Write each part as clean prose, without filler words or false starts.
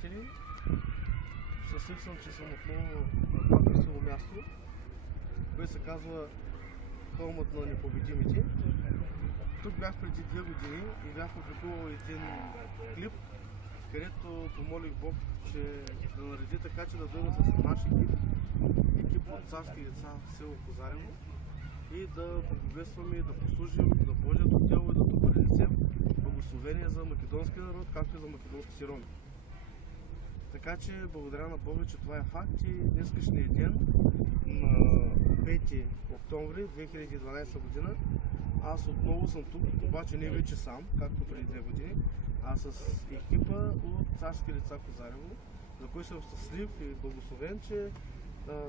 приятели! Щастлив съм, че съм отново на това красиво място, което се казва Хълмът на непобедимите. Тук бях преди 2 години и бях публикувал един клип, където помолих Бог, че да нареди така, че да дойда с наш екип от царски деца в село Козарево и да благовестваме и да послужим на Божието дело и да допринесем благословение за македонския народ, както и за македонските роми. Така че благодаря на Бога, че това е факт и днескашния ден на 5 октомври 2012 година аз отново съм тук, обаче не вече сам, както преди 2 години, а с екипа от царски деца Козарево, за който съм щастлив и благословен, че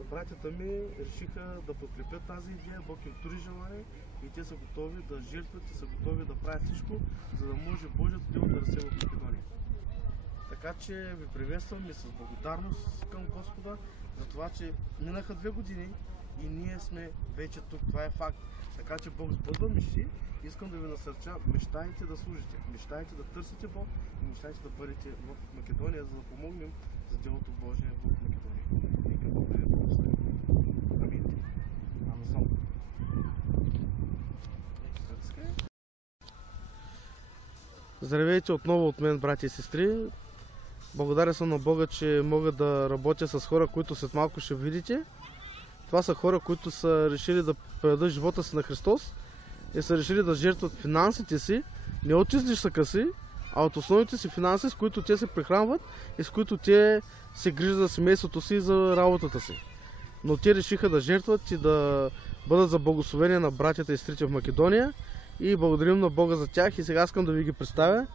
братята ми решиха да подкрепят тази идея. Бог им тури желание и те са готови да жертват и са готови да правят всичко, за да може Божието дело да расте в Македония. Така че ви приветствам и с благодарност към Господа за това, че минаха 2 години и ние сме вече тук. Това е факт. Така че Бог сбъдва мечти. Искам да ви насърча, мечтайте да служите, мечтайте да търсите Бог и мечтайте да бъдете в Македония, за да помогнем за делото Божие в Македония. Нека Бог да ви благослови. Амин. Амазон. Здравейте отново от мен, брати и сестри. Благодаря съм на Бога, че мога да работя с хора, които след малко ще видите. Това са хора, които са решили да предадат живота си на Христос и са решили да жертват финансите си, не от излишъка си, а от основните си финанси, с които те се прехранват и с които те се грижат за семейството си и за работата си. Но те решиха да жертват и да бъдат за благословение на братята и сестрите в Македония и благодарим на Бога за тях. И сега искам да ви ги представя.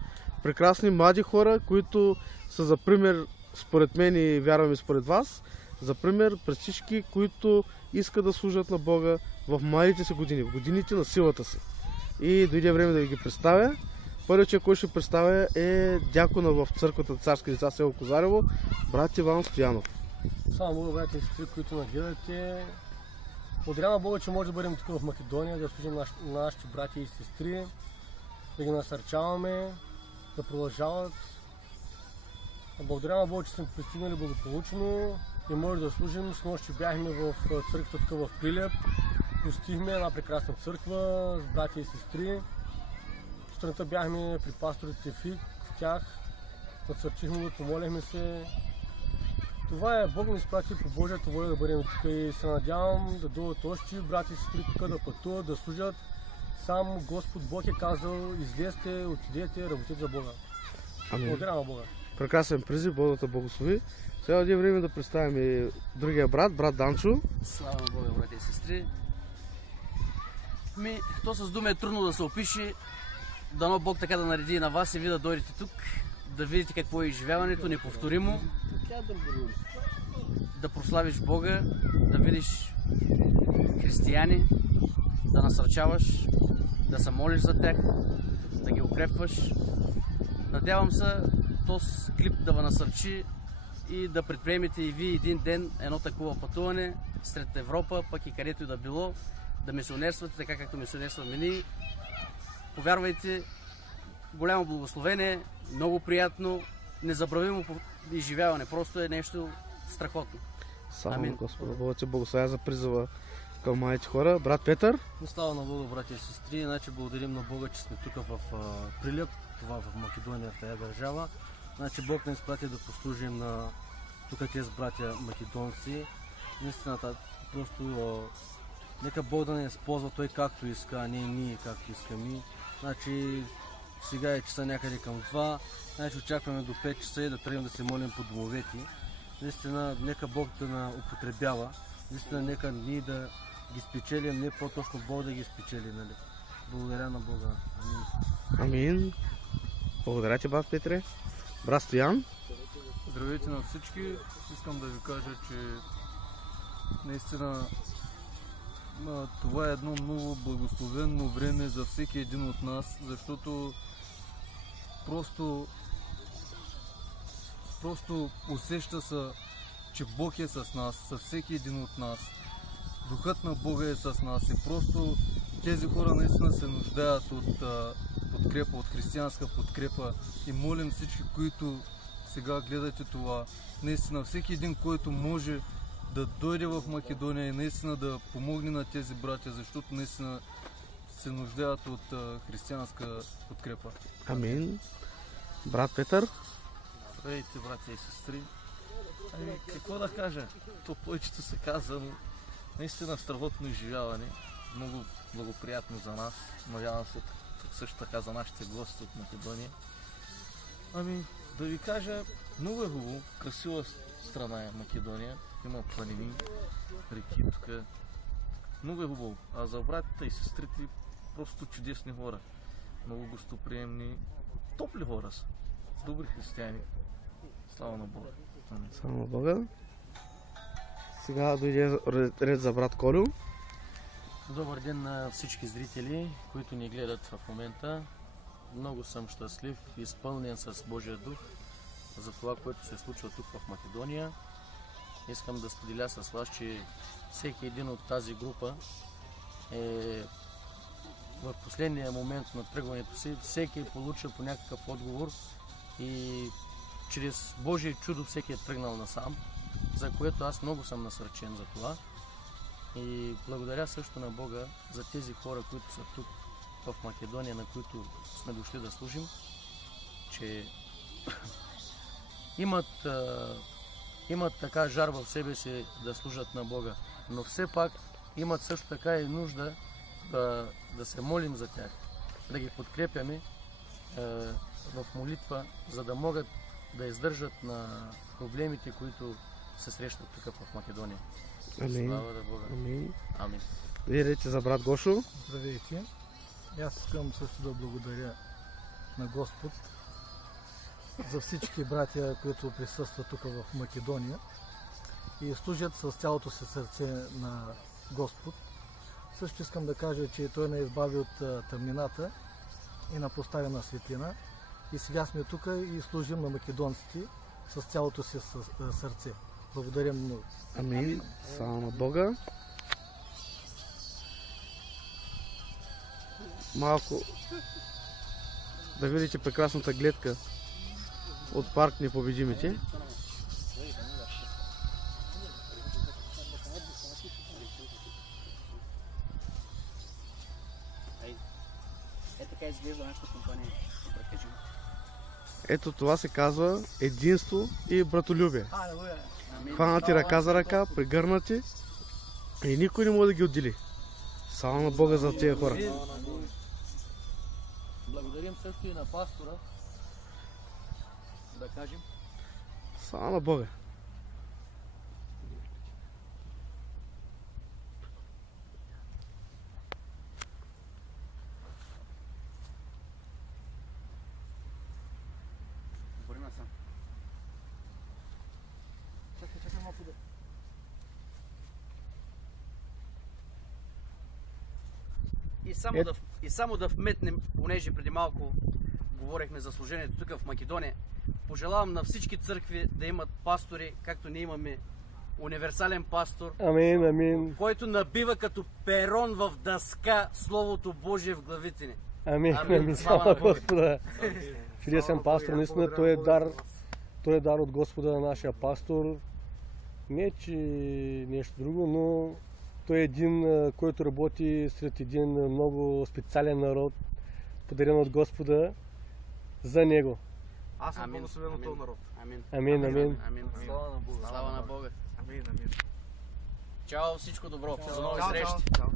Прекрасни млади хора, които са за пример според мен и вярвам и според вас, за пример пред всички, които искат да служат на Бога в младите си години, в годините на силата си. И дойде време да ви ги представя. Първият човек, който ще представя, е дякона в църквата Царски деца село Козарево, брат Иван Стоянов. Само Бога, брати и сестри, които нагледате. Благодаря на Бога, че може да бъдем тук в Македония, да служим на нашите брати и сестри, да ги насърчаваме, да продължават. Благодаря на Бога, че сме пристигнали благополучно и може да служим. С нощи бяхме в църквата тук в Прилеп, посетихме една прекрасна църква с брати и сестри. Сутринта бяхме при пасторите в тях, насърчихме го, помолихме се. Това е, Бог ни изпрати по Божията воля да бъдем тук и се надявам да дойдат още брати и сестри тук да пътуват, да служат. Сам Господ Бог е казал, излезте, отидете, работете за Бога. Амин. Благодаря на Бога. Прекрасен призив, Бог да те благослови. Сега е време да представим и другия брат Данчо. Слава на Бога, брати и сестри. То с думи е трудно да се опише. Дано Бог така да нареди на вас и вие да дойдете тук, да видите какво е изживяването, неповторимо. Да прославиш Бога, да видиш християни, да насърчаваш, да се молиш за тях, да ги укрепваш. Надявам се този клип да ви насърчи и да предприемете и вие един ден едно такова пътуване сред Европа, пък и където и да било, да мисионерствате така както мисионерстваме ние. Повярвайте, голямо благословение, много приятно, незабравимо изживяване, просто е нещо страхотно. Слава Господа, Бога ти благословя за призива към младите хора. Брат Петър. Слава на Бога, брати и сестри, значи благодарим на Бога, че сме тук в Прилеп, това в Македония, в тази държава. Значи Бог ни изпрати да послужим на тук тези братя македонци. Наистина, просто нека Бог да не използва Той както иска, а не ние както искаме. Значи сега е часа някъде към 2, значи очакваме до 5 часа и да тръгнем да се молим по домовете. Наистина, нека Бог да ни употребява, наистина нека ние да ги спечелим, не по-точно Бог да ги спечели, нали? Благодаря на Бога. Амин. Амин. Благодаря ти, брат Петре. Брат Стоян. Здравейте на всички. Искам да ви кажа, че наистина това е едно много благословено време за всеки един от нас, защото просто усеща се, че Бог е с нас, с всеки един от нас. Духът на Бога е с нас и просто тези хора наистина се нуждаят от подкрепа, от християнска подкрепа и молим всички, които сега гледате това. Наистина всеки един, който може да дойде в Македония и наистина да помогне на тези братя, защото наистина се нуждаят от християнска подкрепа. Амин. Брат Петър? Здравейте, братя и сестри. Ами, какво да кажа? То повечето се каза, но наистина страхотно изживяване. Много благоприятно за нас. Надявам се също така за нашите гости от Македония. Ами, да ви кажа, много е хубаво. Красива страна е Македония. Има планини, реки тук. Много е хубаво. А за братята и сестрите просто чудесни хора. Много гостоприемни, топли хора са. Добри християни. Слава на Бога. Амин. Слава на Бога. Сега дойде ред за брат Колю. Добър ден на всички зрители, които ни гледат в момента. Много съм щастлив, изпълнен с Божия дух за това, което се случва тук в Македония. Искам да споделя с вас, че всеки един от тази група е в последния момент на тръгването си. Всеки е получил по някакъв отговор и чрез Божие чудо всеки е тръгнал насам, за което аз много съм насърчен за това. И благодаря също на Бога за тези хора, които са тук в Македония, на които сме дошли да служим, че имат така жар в себе си да служат на Бога, но все пак имат също така и нужда да се молим за тях, да ги подкрепяме в молитва, за да могат да издържат на проблемите, които се срещат тук в Македония. Амин. Слава на Бога. Амин. Амин. Вие рече за брат Гошо. Здравейте! Аз искам също да благодаря на Господ за всички братя, които присъстват тук в Македония и служат с цялото си сърце на Господ. Също искам да кажа, че Той не избави от тъмнината и на поставена светлина. И сега сме тук и служим на македонците с цялото си сърце. Благодаря много. Амин. Слава на Бога. Малко да видите прекрасната гледка от парк Непобедимите. Така изглежда нашата компания. Ето това се казва единство и братолюбие. Хванати ръка за ръка, прегърнати и никой не може да ги отдели. Слава на Бога за тези хора. Благодарим също и на пастора, да кажем. Слава на Бога. И само да вметнем, понеже преди малко говорихме за служението тук в Македония, пожелавам на всички църкви да имат пастори, както ние имаме универсален пастор, Амин, амин. който набива като перон в дъска Словото Божие в главите ни. Амин, Амин. амин. Слава Слава на Бога. Господа. Чудесен пастор, наистина той е дар от Господа на нашия пастор. Не, че нещо друго, но той е един, който работи сред един много специален народ, подарен от Господа за него. Аз съм Амин. благословен от този народ. Амин. Амин, амин. Амин. Слава на Бога. Слава на Бога. Амин, амин. Чао, всичко добро. За нови Чао, срещи. чао, чао.